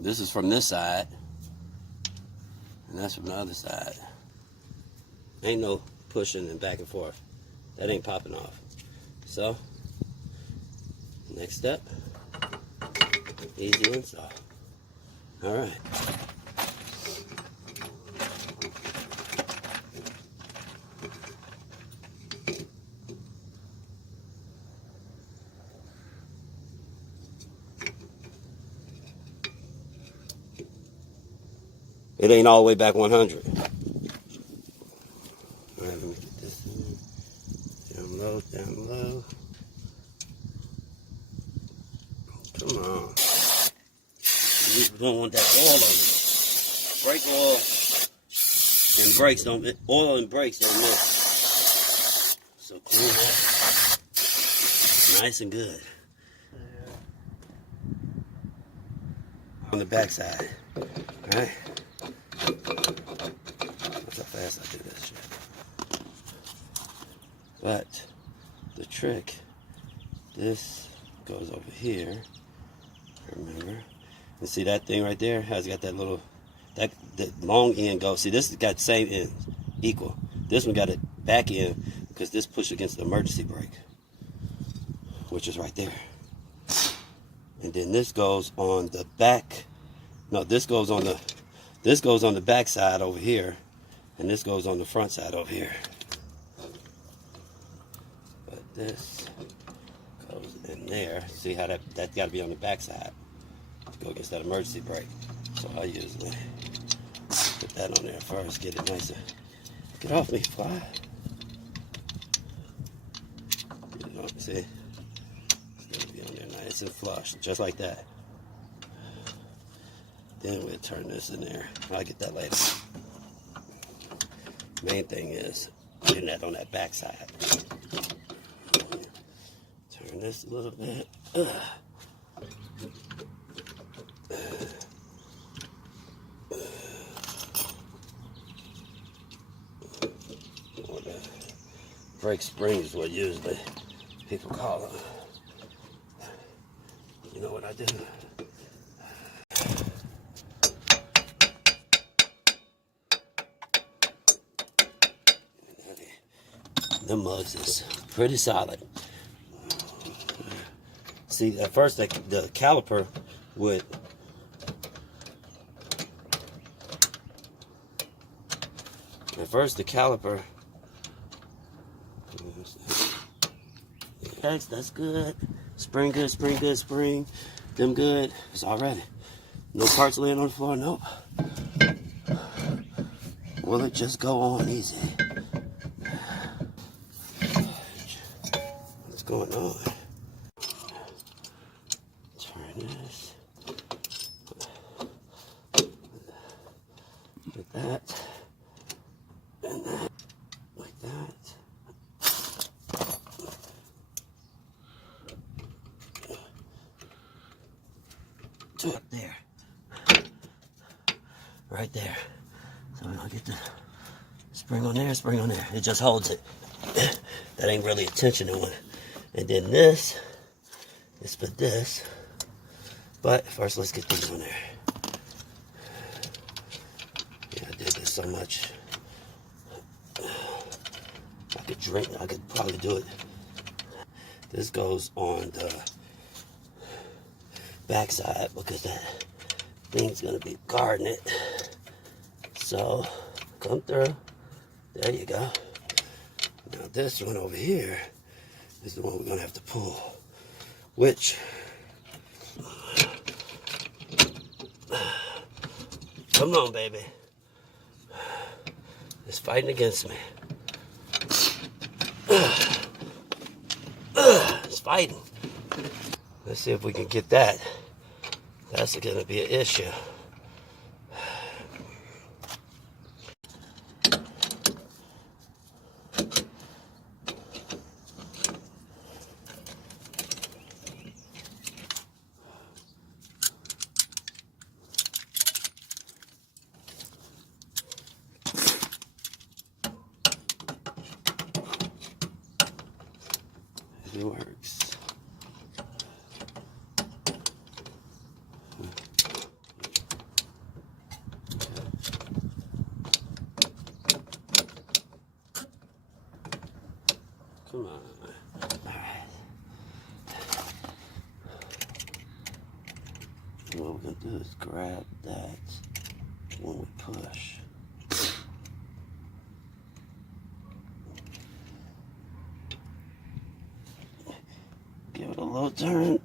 This is from this side, and that's from the other side. Ain't no pushing and back and forth. That ain't popping off. So, next step, easy install. All right. It ain't all the way back 100. All right, let me get this in. Down low, down low. Come on. You don't want that oil on it. Brake oil and brakes don't mix. Oil and brakes don't mix. So clean that. Nice and good. On the back side. Alright. That's how fast I do this shit. But the trick, this goes over here. Remember? And see that thing right there? Has got that little, that long end goes. See, this has got the same end, equal. This one got a back end because this pushed against the emergency brake, which is right there. And then this goes on the back. No, this goes on the back side over here, and this goes on the front side over here. But this goes in there. See how that's got to be on the back side to go against that emergency brake. So I usually put that on there first, get it nice and get off me, fly. Get it on, see? It's gonna be on there nice and flush, just like that. Then we'll turn this in there. I'll get that later. Main thing is getting that on that back side. Turn this a little bit. Brake springs is what usually people call them. You know what I do? Them mugs is pretty solid. See, at first the caliper would that's good. Spring good, spring good, spring. Them good. It's all ready. No parts laying on the floor, nope. Will it just go on easy? What's going on? Turn this. Like that. And that. Like that. Up there. Right there. So I'll get the spring on there, spring on there. It just holds it. That ain't really a tensioning one. And then this is for this. But first let's get these on there. Yeah, I did this so much. I could probably do it. This goes on the backside because that thing's gonna be guarding it. So come through. There you go. Now this one over here is the one we're gonna have to pull, which come on, baby. It's fighting against me. It's fighting. Let's see if we can get that. That's gonna be an issue. It works. And what we're gonna do is grab that when we push. Give it a little turn.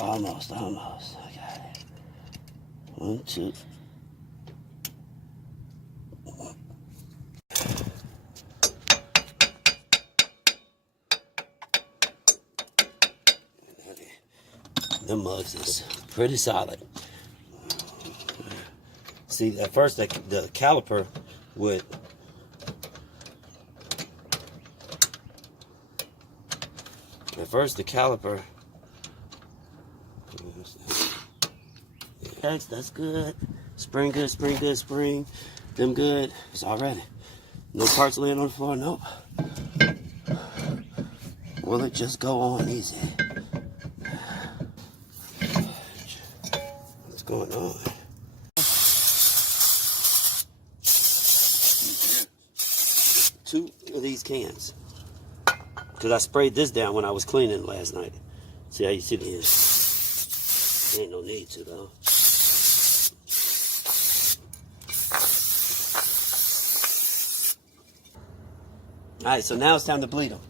Almost. I got it. 1, 2. Them mugs is pretty solid. See, at first the caliper would okay, that's good. Spring good, spring. Them good. It's all ready. No parts laying on the floor, nope. Will it just go on easy? What's going on? Two of these cans. Because I sprayed this down when I was cleaning last night. See how you see the end? Ain't no need to though. Alright, so now it's time to bleed them.